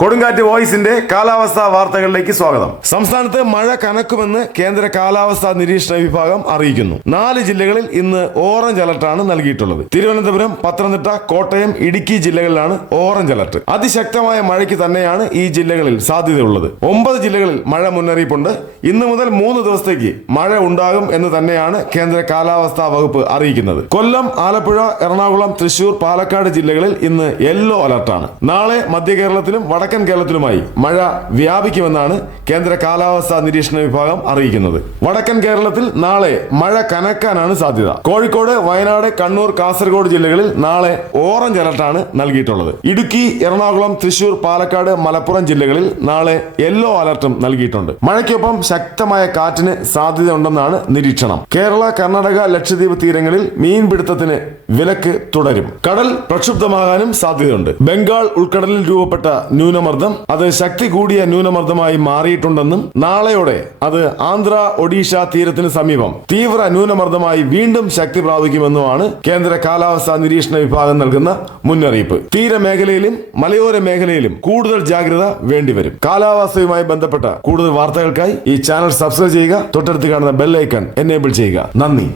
കൊടുങ്കാറ്റ് വോയിസിന്റെ കാലാവസ്ഥാ വാർത്തകളിലേക്ക് സ്വാഗതം. സംസ്ഥാനത്ത് മഴ കനക്കുമെന്ന് കേന്ദ്ര കാലാവസ്ഥാ നിരീക്ഷണ വിഭാഗം അറിയിക്കുന്നു. നാല് ജില്ലകളിൽ ഇന്ന് ഓറഞ്ച് അലർട്ടാണ് നൽകിയിട്ടുള്ളത്. തിരുവനന്തപുരം പത്തനംതിട്ട കോട്ടയം ഇടുക്കി ജില്ലകളിലാണ് ഓറഞ്ച് അലർട്ട്. അതിശക്തമായ മഴയ്ക്ക് തന്നെയാണ് ഈ ജില്ലകളിൽ സാധ്യതയുള്ളത്. ഒമ്പത് ജില്ലകളിൽ മഴ മുന്നറിയിപ്പുണ്ട്. ഇന്ന് മുതൽ മൂന്ന് ദിവസത്തേക്ക് മഴ ഉണ്ടാകും എന്ന് തന്നെയാണ് കേന്ദ്ര കാലാവസ്ഥാ വകുപ്പ് അറിയിക്കുന്നത്. കൊല്ലം ആലപ്പുഴ എറണാകുളം തൃശൂർ പാലക്കാട് ജില്ലകളിൽ ഇന്ന് യെല്ലോ അലർട്ടാണ്. നാളെ മധ്യ കേരളത്തിലും വടക്കൻ കേരളത്തിലുമായി മഴ വ്യാപിക്കുമെന്നാണ് കേന്ദ്ര കാലാവസ്ഥാ നിരീക്ഷണ വിഭാഗം അറിയിക്കുന്നത്. വടക്കൻ കേരളത്തിൽ നാളെ മഴ കനക്കാനാണ് സാധ്യത. കോഴിക്കോട് വയനാട് കണ്ണൂർ കാസർഗോഡ് ജില്ലകളിൽ നാളെ ഓറഞ്ച് അലർട്ടാണ് നൽകിയിട്ടുള്ളത്. ഇടുക്കി എറണാകുളം തൃശൂർ പാലക്കാട് മലപ്പുറം ജില്ലകളിൽ നാളെ യെല്ലോ അലർട്ടും നൽകിയിട്ടുണ്ട്. മഴയ്ക്കൊപ്പം ശക്തമായ കാറ്റിന് സാധ്യതയുണ്ടെന്നാണ് നിരീക്ഷണം. കേരള കർണാടക ലക്ഷദ്വീപ് തീരങ്ങളിൽ മീൻപിടുത്തത്തിന് വിലക്ക് തുടരും. കടൽ പ്രക്ഷുബ്ധമാകാനും സാധ്യതയുണ്ട്. ബംഗാൾ ഉൾക്കടലിൽ രൂപപ്പെട്ട ന്യൂനമർദ്ദം അത് ശക്തി കൂടിയ ന്യൂനമർദ്ദമായി മാറിയിട്ടുണ്ടെന്നും നാളെയോടെ അത് ആന്ധ്ര ഒഡീഷ തീരത്തിന് സമീപം തീവ്ര ന്യൂനമർദ്ദമായി വീണ്ടും ശക്തി പ്രാപിക്കുമെന്നുമാണ് കേന്ദ്ര കാലാവസ്ഥാ നിരീക്ഷണ വിഭാഗം നൽകുന്ന മുന്നറിയിപ്പ്. തീരമേഖലയിലും മലയോര മേഖലയിലും കൂടുതൽ ജാഗ്രത വേണ്ടിവരും. കാലാവസ്ഥയുമായി ബന്ധപ്പെട്ട കൂടുതൽ വാർത്തകൾക്കായി ഈ ചാനൽ സബ്സ്ക്രൈബ് ചെയ്യുക തൊട്ടടുത്ത് കാണുന്ന ബെല്ലൈക്കൺ എനേബിൾ ചെയ്യുക. നന്ദി.